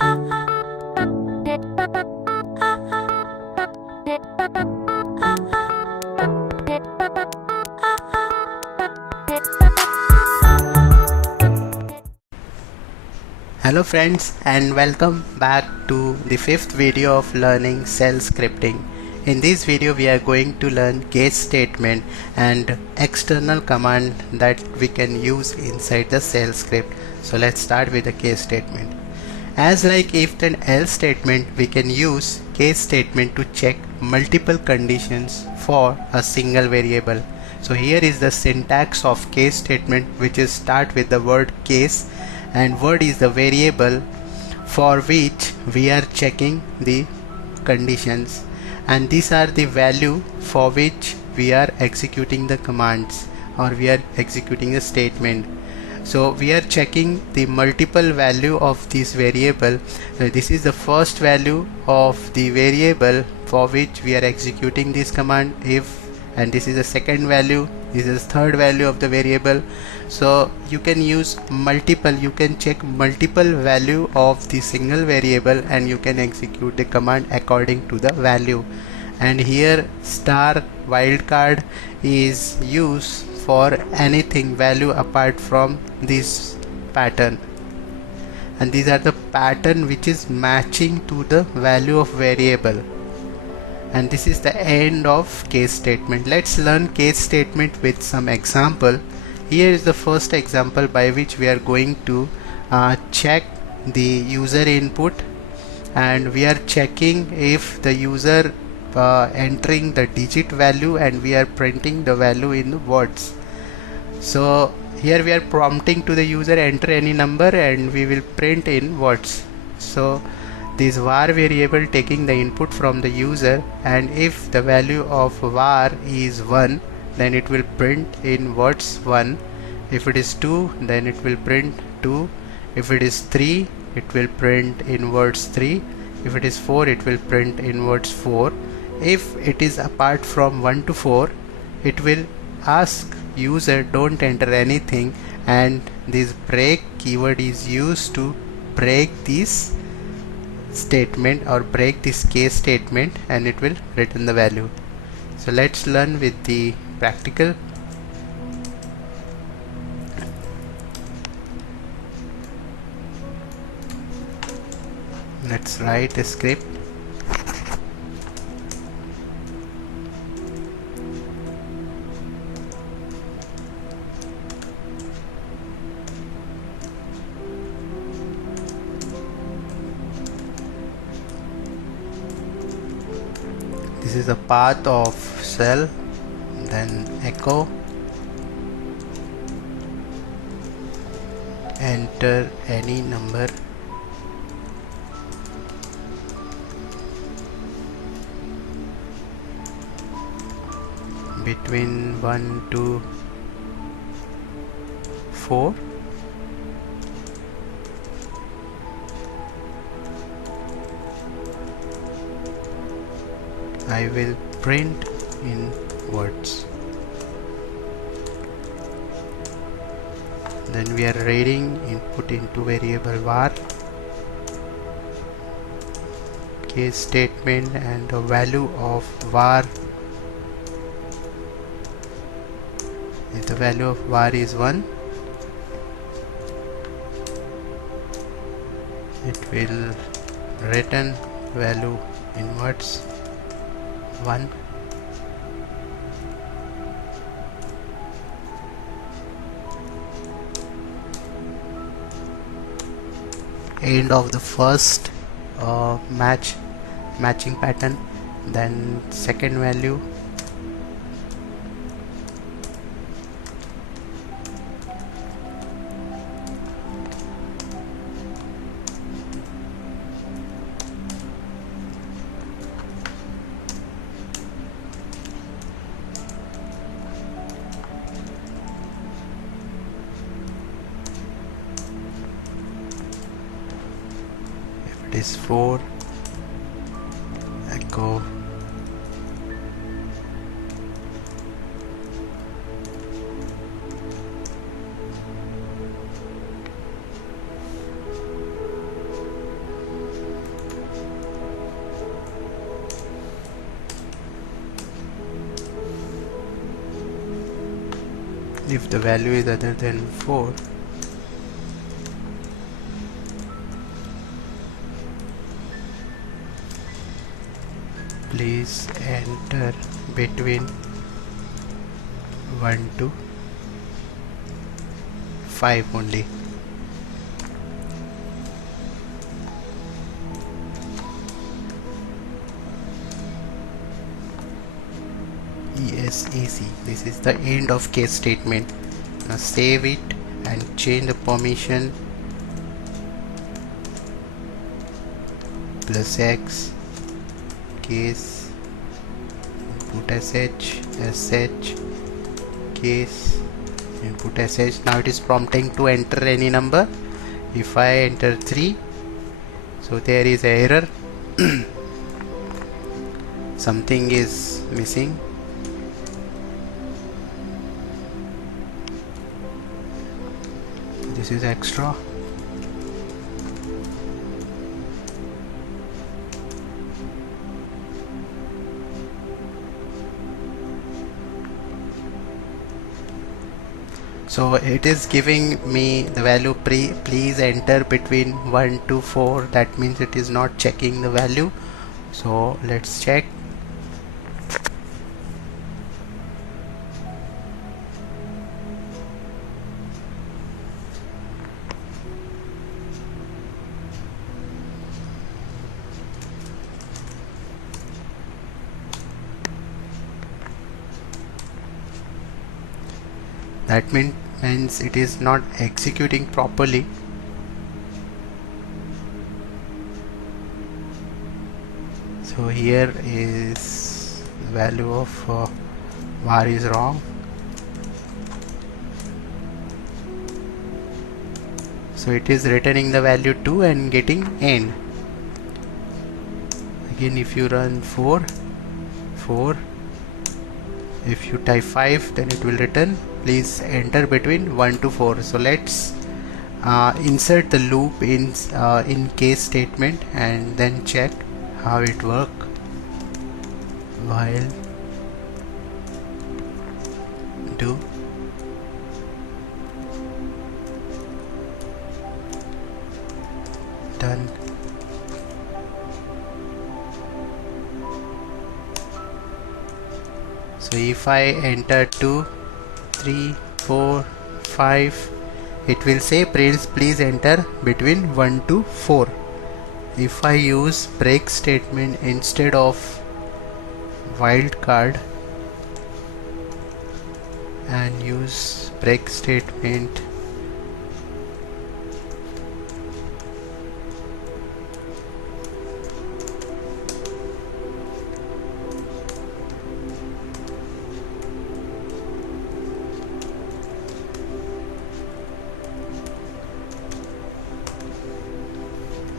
Hello friends, and welcome back to the fifth video of learning shell scripting. In this video we are going to learn case statement and external command that we can use inside the shell script. So let's start with the case statement. As like if then else statement, we can use case statement to check multiple conditions for a single variable. So here is the syntax of case statement, which is start with the word case, and word is the variable for which we are checking the conditions, and these are the value for which we are executing the commands or we are executing a statement. So we are checking the multiple value of this variable. This is the first value of the variable for which we are executing this command if, and this is the second value, this is the third value of the variable. So you can use multiple, you can check multiple value of the single variable and you can execute the command according to the value. And here star wildcard is used for anything value apart from this pattern, and these are the pattern which is matching to the value of variable. And this is the end of case statement. Let's learn case statement with some example. Here is the first example by which we are going to check the user input, and we are checking if the user entering the digit value and we are printing the value in the words. So here we are prompting to the user enter any number and we will print in words. So this var variable taking the input from the user, and if the value of var is 1, then it will print in words 1. If it is 2, then it will print 2. If it is 3, it will print in words 3. If it is 4, it will print in words 4. If it is apart from 1 to 4, it will ask user don't enter anything, and this break keyword is used to break this statement or break this case statement, and it will return the value. So let's learn with the practical. Let's write a script. This is the path of shell, then echo, enter any number, between 1 to 4. I will print in words. Then we are reading input into variable var, case statement, and the value of var, if the value of var is 1, it will return value in words 1. End of the first matching pattern. Then second value, it is 4, echo, if the value is other than 4, please enter between 1 to 5 only. ESEC. This is the end of case statement. Now save it and change the permission plus X case input sh case input sh. Now it is prompting to enter any number. If I enter 3, so there is an error. Something is missing. This is extra. So it is giving me the value please enter between 1 to 4. That means it is not checking the value. So let's check. That means it is not executing properly. So here is the value of var is wrong. So it is returning the value 2 and getting end. Again, if you run 4, if you type 5, then it will return please enter between 1 to 4. So let's insert the loop in case statement and then check how it work. While do done. So if I enter 2, 3, 4, 5, it will say please enter between 1 to 4. If I use break statement instead of wildcard and use break statement,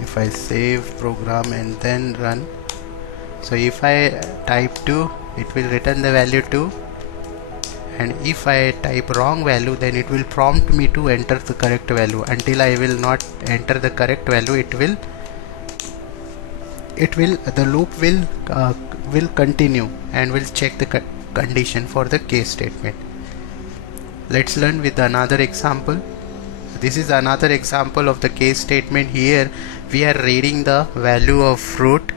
if I save program and then run, so if I type 2, it will return the value 2, and if I type wrong value, then it will prompt me to enter the correct value. Until I will not enter the correct value, the loop will continue and will check the condition for the case statement. Let's learn with another example. This is another example of the case statement. Here we are reading the value of fruit.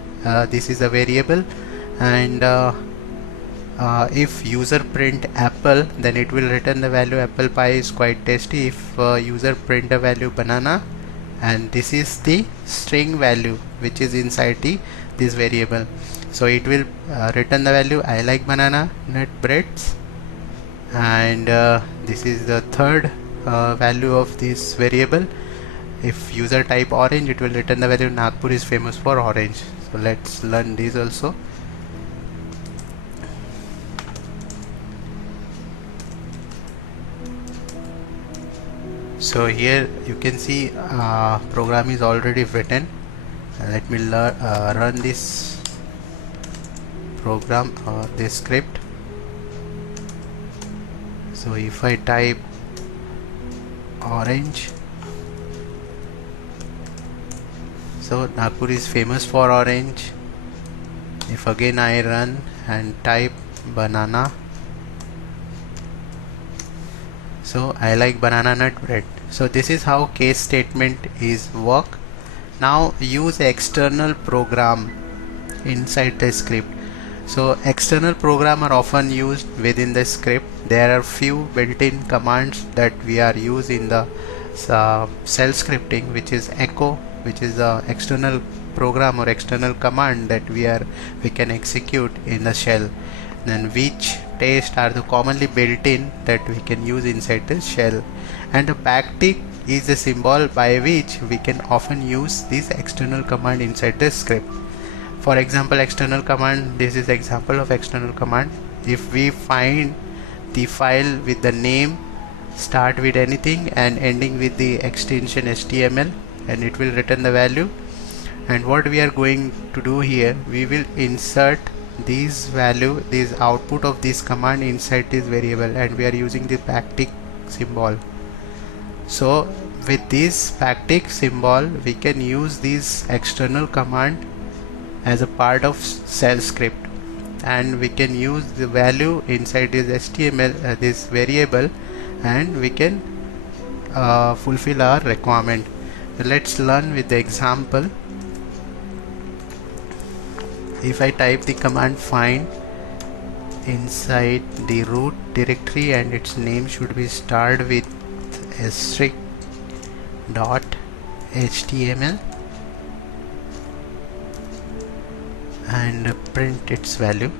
This is a variable, and if user print apple, then it will return the value apple pie is quite tasty. If user print the value banana, and this is the string value which is inside this variable, so it will return the value I like banana nut breads, and this is the third value of this variable. If user type orange, it will return the value Nagpur is famous for orange. So let's learn these also. So here you can see program is already written. Let me run this program or this script. So if I type orange, so Nagpur is famous for orange. If again I run and type banana, So I like banana nut bread. So this is how case statement is work. Now use external program inside the script. So external program are often used within the script. There are few built-in commands that we are using in the shell scripting, which is echo, which is the external program or external command that we can execute in the shell. Then which test are the commonly built-in that we can use inside the shell, and the backtick is a symbol by which we can often use this external command inside the script. For example, external command, this is example of external command. If we find the file with the name start with anything and ending with the extension HTML, and it will return the value. And what we are going to do here, we will insert this value, this output of this command inside this variable, and we are using the backtick symbol. So with this backtick symbol we can use this external command as a part of shell script, and we can use the value inside this HTML this variable, and we can fulfill our requirement. So let's learn with the example. If I type the command find inside the root directory, and its name should be start with *.html and print its value.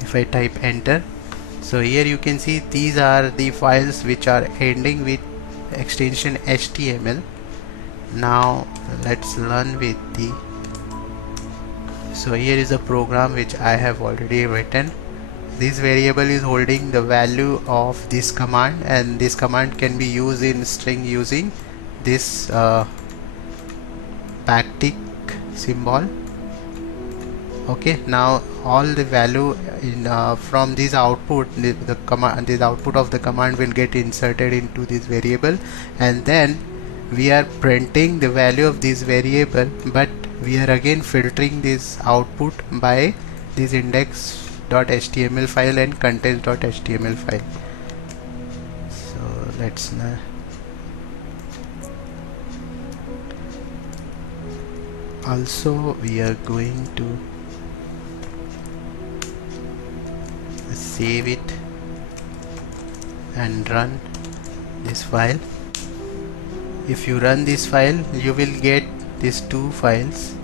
If I type enter, so here you can see these are the files which are ending with extension HTML. Now let's learn with the, so here is a program which I have already written. This variable is holding the value of this command, and this command can be used in string using this backtick symbol. Okay, now all the value in from this output, the command, this output of the command will get inserted into this variable, and then we are printing the value of this variable, but we are again filtering this output by this index.html file and contents.html file. So let's also we are going to save it and run this file. If you run this file, you will get these two files,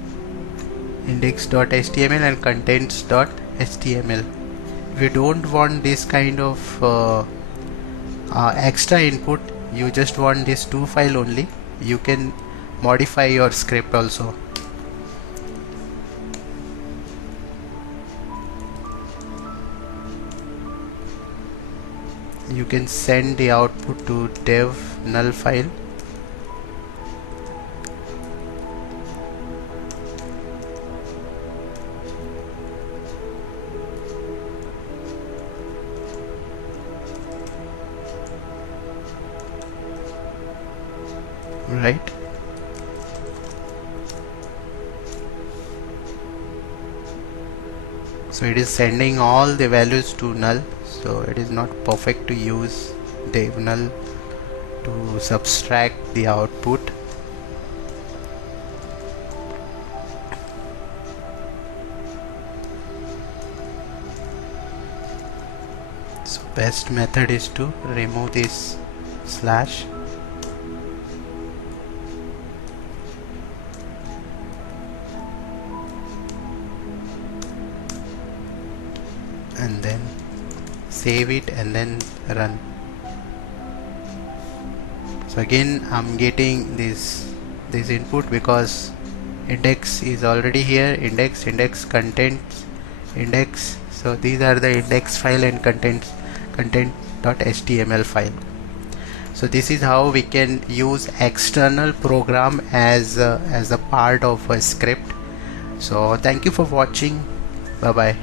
index.html and contents.html. If you don't want this kind of extra input, you just want this two file only, you can modify your script also. You can send the output to dev null file, right? So it is sending all the values to null, so it is not perfect to use dev null to subtract the output. So best method is to remove this slash and then save it and then run. So again I'm getting this input because index is already here, index, contents, index. So these are the index file and content.html file. So this is how we can use external program as a part of a script. So thank you for watching. Bye bye.